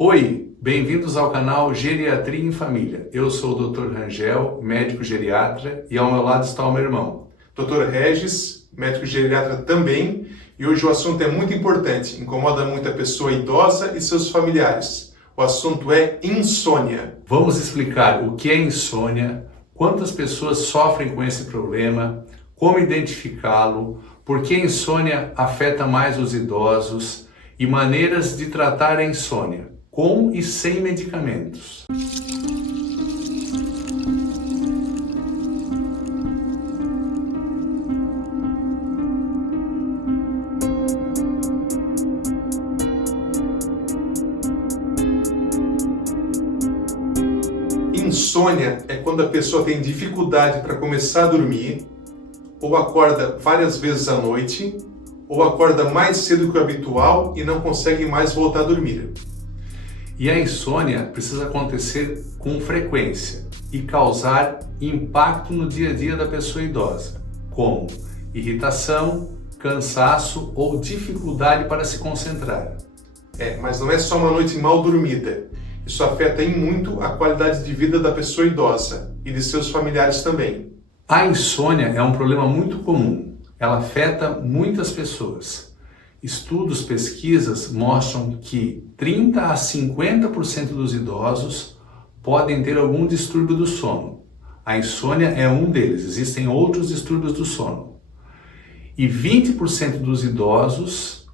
Oi, bem-vindos ao canal Geriatria em Família. Eu sou o Dr. Rangel, médico geriatra, e ao meu lado está o meu irmão, Dr. Regis, médico geriatra também, e hoje o assunto é muito importante, incomoda muito a pessoa idosa e seus familiares. O assunto é insônia. Vamos explicar o que é insônia, quantas pessoas sofrem com esse problema, como identificá-lo, por que a insônia afeta mais os idosos e maneiras de tratar a insônia, com e sem medicamentos. Insônia é quando a pessoa tem dificuldade para começar a dormir, ou acorda várias vezes à noite, ou acorda mais cedo que o habitual e não consegue mais voltar a dormir. E a insônia precisa acontecer com frequência e causar impacto no dia a dia da pessoa idosa, como irritação, cansaço ou dificuldade para se concentrar. Mas não é só uma noite mal dormida. Isso afeta em muito a qualidade de vida da pessoa idosa e de seus familiares também. A insônia é um problema muito comum. Ela afeta muitas pessoas. Estudos, pesquisas mostram que 30 a 50% dos idosos podem ter algum distúrbio do sono. A insônia é um deles, existem outros distúrbios do sono. E 20% dos idosos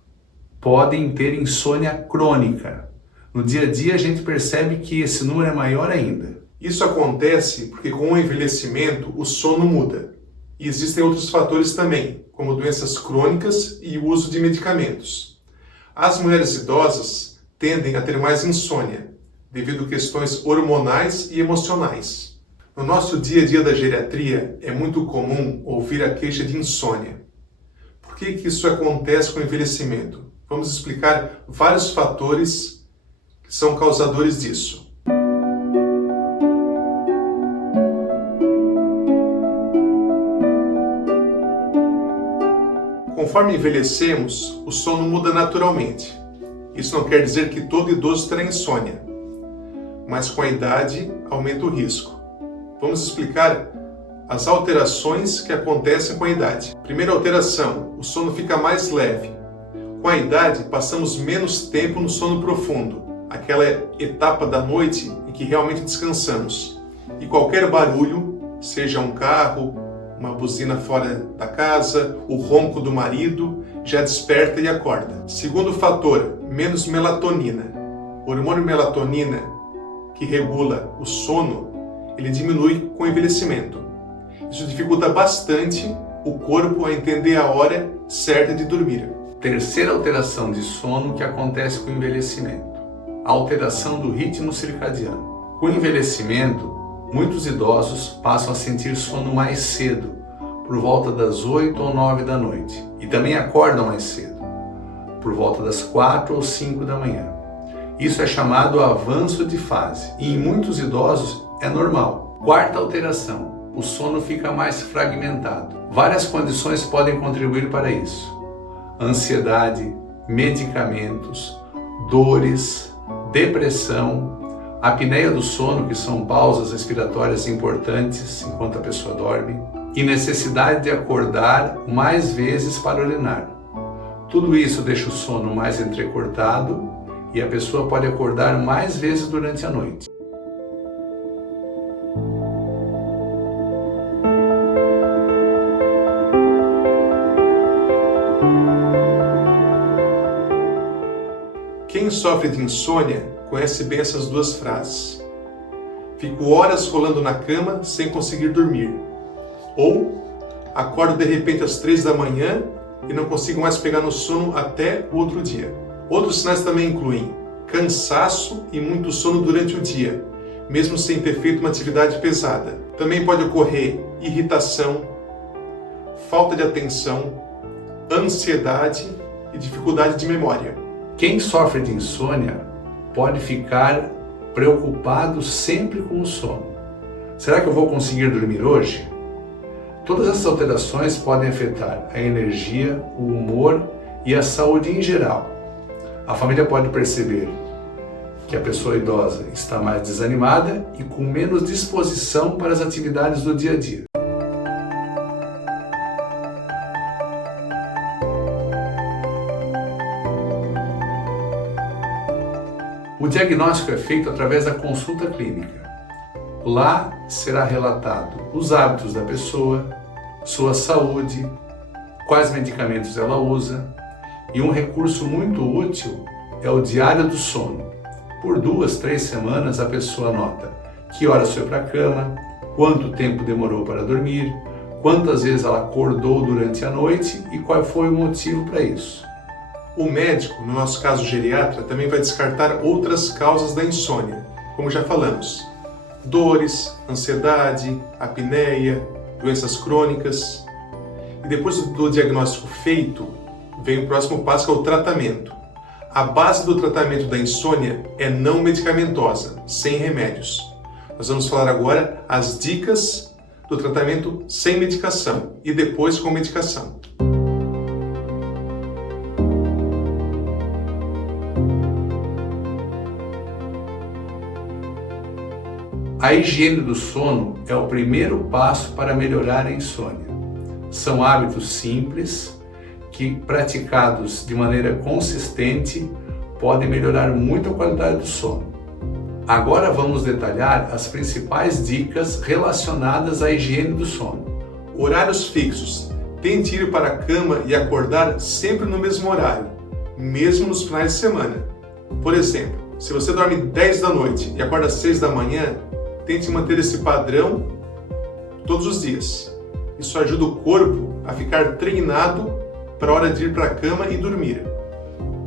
podem ter insônia crônica. No dia a dia a gente percebe que esse número é maior ainda. Isso acontece porque com o envelhecimento o sono muda. E existem outros fatores também, como doenças crônicas e o uso de medicamentos. As mulheres idosas tendem a ter mais insônia, devido a questões hormonais e emocionais. No nosso dia a dia da geriatria, é muito comum ouvir a queixa de insônia. Por que isso acontece com o envelhecimento? Vamos explicar vários fatores que são causadores disso. Conforme envelhecemos, o sono muda naturalmente. Isso não quer dizer que todo idoso terá insônia, mas com a idade aumenta o risco. Vamos explicar as alterações que acontecem com a idade. Primeira alteração, o sono fica mais leve. Com a idade, passamos menos tempo no sono profundo, aquela etapa da noite em que realmente descansamos. E qualquer barulho, seja um carro, uma buzina fora da casa, o ronco do marido, já desperta e acorda. Segundo fator, menos melatonina. O hormônio melatonina, que regula o sono, ele diminui com o envelhecimento. Isso dificulta bastante o corpo a entender a hora certa de dormir. Terceira alteração de sono que acontece com o envelhecimento: a alteração do ritmo circadiano. Com o envelhecimento, muitos idosos passam a sentir sono mais cedo, por volta das 8 ou 9 da noite, e também acordam mais cedo, por volta das 4 ou 5 da manhã. Isso é chamado avanço de fase, e em muitos idosos é normal. Quarta alteração: o sono fica mais fragmentado. Várias condições podem contribuir para isso: ansiedade, medicamentos, dores, depressão, apneia do sono, que são pausas respiratórias importantes enquanto a pessoa dorme, e necessidade de acordar mais vezes para urinar. Tudo isso deixa o sono mais entrecortado e a pessoa pode acordar mais vezes durante a noite. Quem sofre de insônia conhece bem essas duas frases. Fico horas rolando na cama sem conseguir dormir. Ou acordo de repente às 3 da manhã e não consigo mais pegar no sono até o outro dia. Outros sinais também incluem cansaço e muito sono durante o dia, mesmo sem ter feito uma atividade pesada. Também pode ocorrer irritação, falta de atenção, ansiedade e dificuldade de memória. Quem sofre de insônia pode ficar preocupado sempre com o sono. Será que eu vou conseguir dormir hoje? Todas essas alterações podem afetar a energia, o humor e a saúde em geral. A família pode perceber que que a pessoa idosa está mais desanimada e com menos disposição para as atividades do dia a dia. O diagnóstico é feito através da consulta clínica. Lá será relatado os hábitos da pessoa, sua saúde, quais medicamentos ela usa, e um recurso muito útil é o diário do sono. Por 2, 3 semanas a pessoa anota que horas foi para a cama, quanto tempo demorou para dormir, quantas vezes ela acordou durante a noite e qual foi o motivo para isso. O médico, no nosso caso o geriatra, também vai descartar outras causas da insônia, como já falamos: dores, ansiedade, apneia, doenças crônicas. E depois do diagnóstico feito, vem o próximo passo, que é o tratamento. A base do tratamento da insônia é não medicamentosa, sem remédios. Nós vamos falar agora as dicas do tratamento sem medicação e depois com medicação. A higiene do sono é o primeiro passo para melhorar a insônia. São hábitos simples que, praticados de maneira consistente, podem melhorar muito a qualidade do sono. Agora vamos detalhar as principais dicas relacionadas à higiene do sono. Horários fixos. Tente ir para a cama e acordar sempre no mesmo horário, mesmo nos finais de semana. Por exemplo, se você dorme 10 da noite e acorda às 6 da manhã, tente manter esse padrão todos os dias. Isso ajuda o corpo a ficar treinado para a hora de ir para a cama e dormir.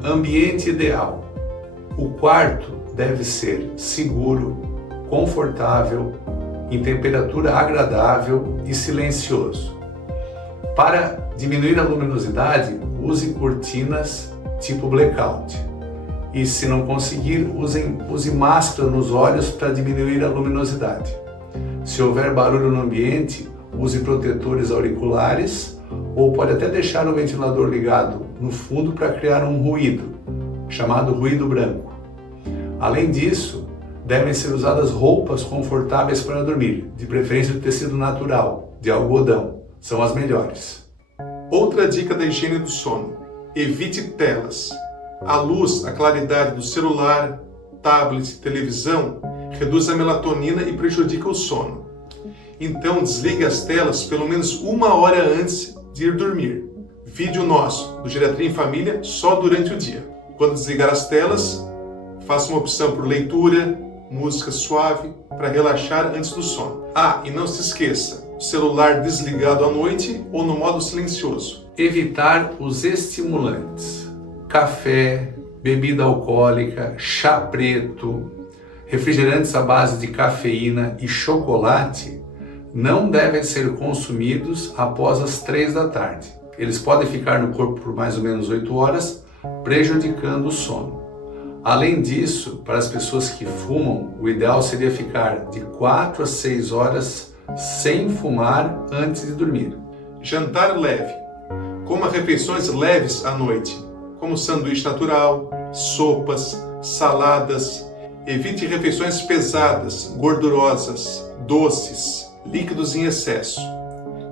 Ambiente ideal. O quarto deve ser seguro, confortável, em temperatura agradável e silencioso. Para diminuir a luminosidade, use cortinas tipo blackout. E se não conseguir, use máscara nos olhos para diminuir a luminosidade. Se houver barulho no ambiente, use protetores auriculares ou pode até deixar o ventilador ligado no fundo para criar um ruído, chamado ruído branco. Além disso, devem ser usadas roupas confortáveis para dormir, de preferência de tecido natural, de algodão. São as melhores. Outra dica da higiene do sono: evite telas. A luz, a claridade do celular, tablet, televisão reduz a melatonina e prejudica o sono. Então desligue as telas pelo menos 1 hora antes de ir dormir. Vídeo nosso do Geriatria em Família só durante o dia. Quando desligar as telas, faça uma opção por leitura, música suave para relaxar antes do sono. E não se esqueça, o celular desligado à noite ou no modo silencioso. Evitar os estimulantes. Café, bebida alcoólica, chá preto, refrigerantes à base de cafeína e chocolate não devem ser consumidos após as 3 da tarde. Eles podem ficar no corpo por mais ou menos 8 horas, prejudicando o sono. Além disso, para as pessoas que fumam, o ideal seria ficar de 4 a 6 horas sem fumar antes de dormir. Jantar leve. Coma refeições leves à noite, como sanduíche natural, sopas, saladas. Evite refeições pesadas, gordurosas, doces, líquidos em excesso.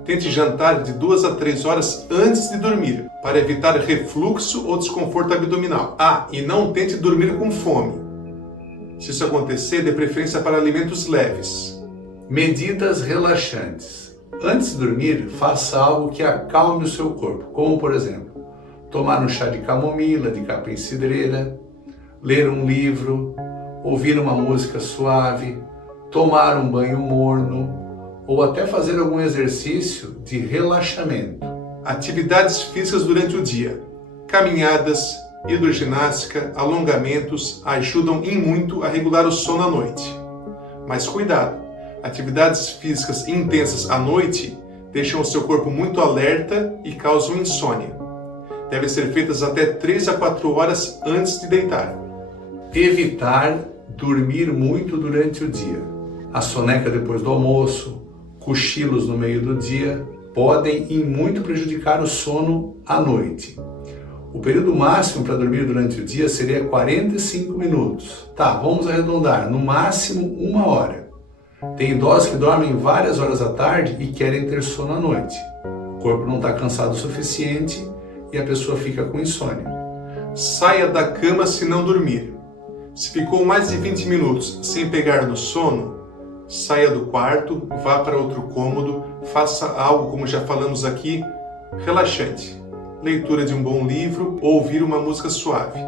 Tente jantar de 2 a 3 horas antes de dormir, para evitar refluxo ou desconforto abdominal. E não tente dormir com fome. Se isso acontecer, dê preferência para alimentos leves. Medidas relaxantes. Antes de dormir, faça algo que acalme o seu corpo, como por exemplo, tomar um chá de camomila, de capim-cidreira, ler um livro, ouvir uma música suave, tomar um banho morno ou até fazer algum exercício de relaxamento. Atividades físicas durante o dia. Caminhadas, hidroginástica, alongamentos ajudam em muito a regular o sono à noite. Mas cuidado, atividades físicas intensas à noite deixam o seu corpo muito alerta e causam insônia. Devem ser feitas até 3 a 4 horas antes de deitar. Evitar dormir muito durante o dia. A soneca depois do almoço, cochilos no meio do dia, podem e muito prejudicar o sono à noite. O período máximo para dormir durante o dia seria 45 minutos. Tá, vamos arredondar, no máximo 1 hora. Tem idosos que dormem várias horas à tarde e querem ter sono à noite. O corpo não está cansado o suficiente e a pessoa fica com insônia. Saia da cama se não dormir. Se ficou mais de 20 minutos sem pegar no sono, saia do quarto, vá para outro cômodo, faça algo, como já falamos aqui, relaxante. Leitura de um bom livro ou ouvir uma música suave.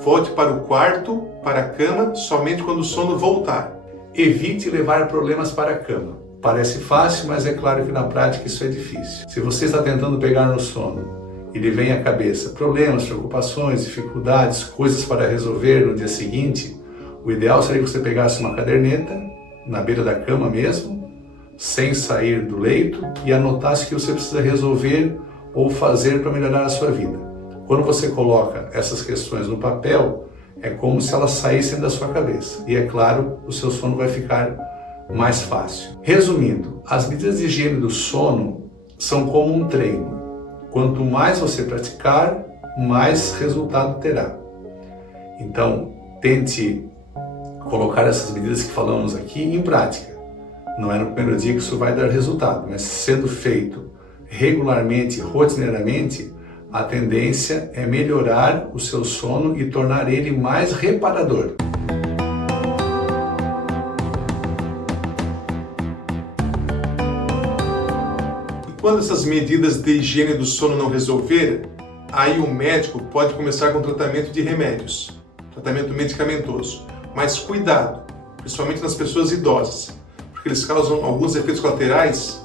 Volte para o quarto, para a cama, somente quando o sono voltar. Evite levar problemas para a cama. Parece fácil, mas é claro que na prática isso é difícil. Se você está tentando pegar no sono e lhe vem à cabeça problemas, preocupações, dificuldades, coisas para resolver no dia seguinte, o ideal seria que você pegasse uma caderneta, na beira da cama mesmo, sem sair do leito, e anotasse o que você precisa resolver ou fazer para melhorar a sua vida. Quando você coloca essas questões no papel, é como se elas saíssem da sua cabeça. E é claro, o seu sono vai ficar mais fácil. Resumindo, as medidas de higiene do sono são como um treino. Quanto mais você praticar, mais resultado terá. Então, tente colocar essas medidas que falamos aqui em prática. Não é no primeiro dia que isso vai dar resultado, mas sendo feito regularmente, rotineiramente, a tendência é melhorar o seu sono e tornar ele mais reparador. E quando essas medidas de higiene do sono não resolverem, aí o médico pode começar com tratamento de remédios, tratamento medicamentoso. Mas cuidado, principalmente nas pessoas idosas, porque eles causam alguns efeitos colaterais,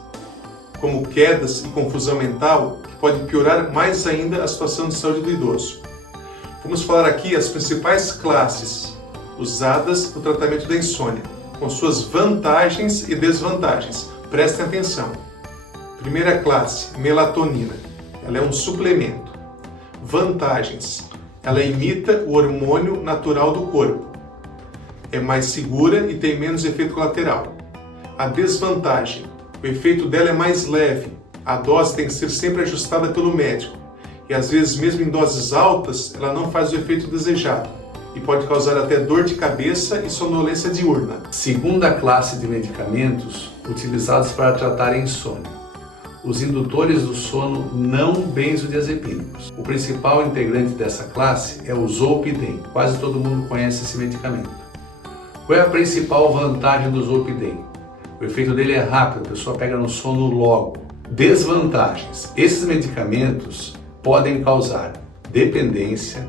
como quedas e confusão mental, que podem piorar mais ainda a situação de saúde do idoso. Vamos falar aqui as principais classes usadas no tratamento da insônia, com suas vantagens e desvantagens. Prestem atenção. Primeira classe, melatonina. Ela é um suplemento. Vantagens. Ela imita o hormônio natural do corpo. É mais segura e tem menos efeito colateral. A desvantagem. O efeito dela é mais leve. A dose tem que ser sempre ajustada pelo médico. E às vezes, mesmo em doses altas, ela não faz o efeito desejado. E pode causar até dor de cabeça e sonolência diurna. Segunda classe de medicamentos utilizados para tratar a insônia. Os indutores do sono não benzodiazepínicos. O principal integrante dessa classe é o Zolpidem. Quase todo mundo conhece esse medicamento. Qual é a principal vantagem do Zolpidem? O efeito dele é rápido, a pessoa pega no sono logo. Desvantagens. Esses medicamentos podem causar dependência,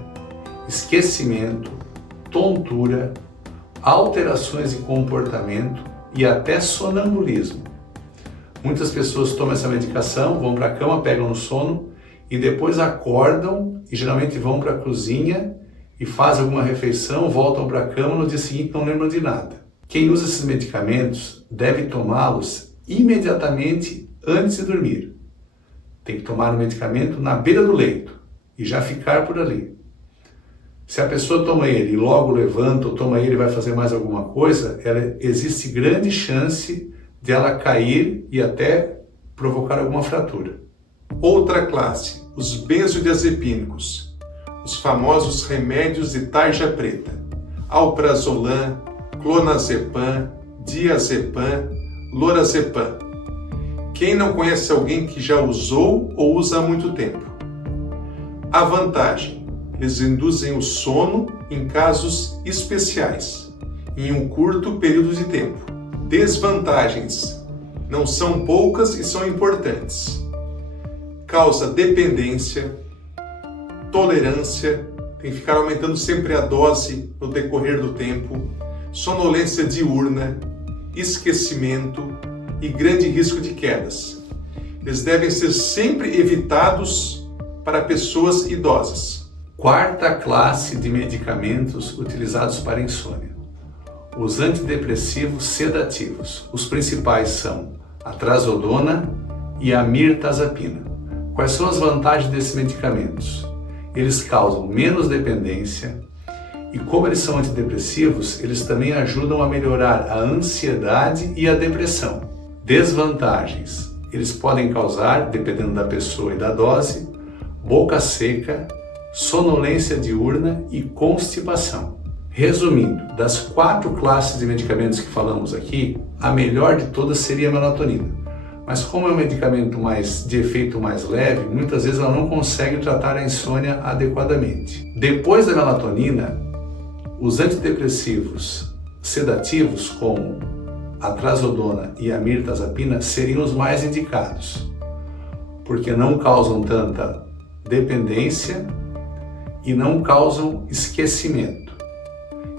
esquecimento, tontura, alterações de comportamento e até sonambulismo. Muitas pessoas tomam essa medicação, vão para a cama, pegam no sono e depois acordam e geralmente vão para a cozinha e fazem alguma refeição, voltam para a cama, no dia seguinte não lembram de nada. Quem usa esses medicamentos deve tomá-los imediatamente antes de dormir. Tem que tomar o medicamento na beira do leito e já ficar por ali. Se a pessoa toma ele e logo levanta ou toma ele e vai fazer mais alguma coisa, existe grande chance de ela cair e até provocar alguma fratura. Outra classe, os benzodiazepínicos, os famosos remédios de tarja preta, alprazolam, clonazepam, diazepam, lorazepam. Quem não conhece alguém que já usou ou usa há muito tempo? A vantagem, eles induzem o sono em casos especiais, em um curto período de tempo. Desvantagens, não são poucas e são importantes. Causa dependência, tolerância, tem que ficar aumentando sempre a dose no decorrer do tempo, sonolência diurna, esquecimento e grande risco de quedas. Eles devem ser sempre evitados para pessoas idosas. Quarta classe de medicamentos utilizados para insônia. Os antidepressivos sedativos. Os principais são a trazodona e a mirtazapina. Quais são as vantagens desses medicamentos? Eles causam menos dependência e, como eles são antidepressivos, eles também ajudam a melhorar a ansiedade e a depressão. Desvantagens. Eles podem causar, dependendo da pessoa e da dose, boca seca, sonolência diurna e constipação. Resumindo, das 4 classes de medicamentos que falamos aqui, a melhor de todas seria a melatonina. Mas como é um medicamento de efeito mais leve, muitas vezes ela não consegue tratar a insônia adequadamente. Depois da melatonina, os antidepressivos sedativos, como a trazodona e a mirtazapina, seriam os mais indicados, porque não causam tanta dependência e não causam esquecimento.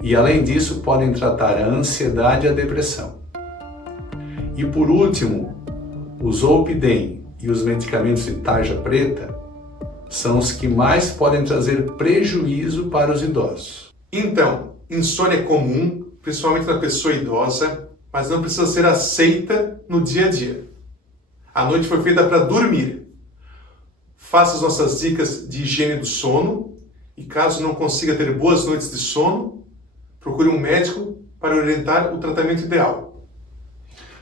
E além disso, podem tratar a ansiedade e a depressão. E por último, o zolpidem e os medicamentos de tarja preta são os que mais podem trazer prejuízo para os idosos. Então, insônia é comum, principalmente na pessoa idosa, mas não precisa ser aceita no dia a dia. A noite foi feita para dormir. Faça as nossas dicas de higiene do sono e, caso não consiga ter boas noites de sono, procure um médico para orientar o tratamento ideal.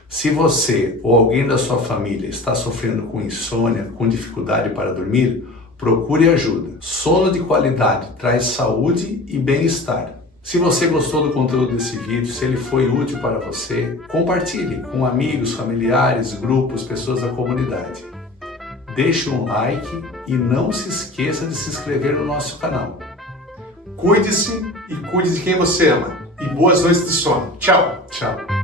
Se você ou alguém da sua família está sofrendo com insônia, com dificuldade para dormir, procure ajuda. Sono de qualidade traz saúde e bem-estar. Se você gostou do conteúdo desse vídeo, se ele foi útil para você, compartilhe com amigos, familiares, grupos, pessoas da comunidade. Deixe um like e não se esqueça de se inscrever no nosso canal. Cuide-se e cuide de quem você ama. E boas noites de sono. Tchau! Tchau!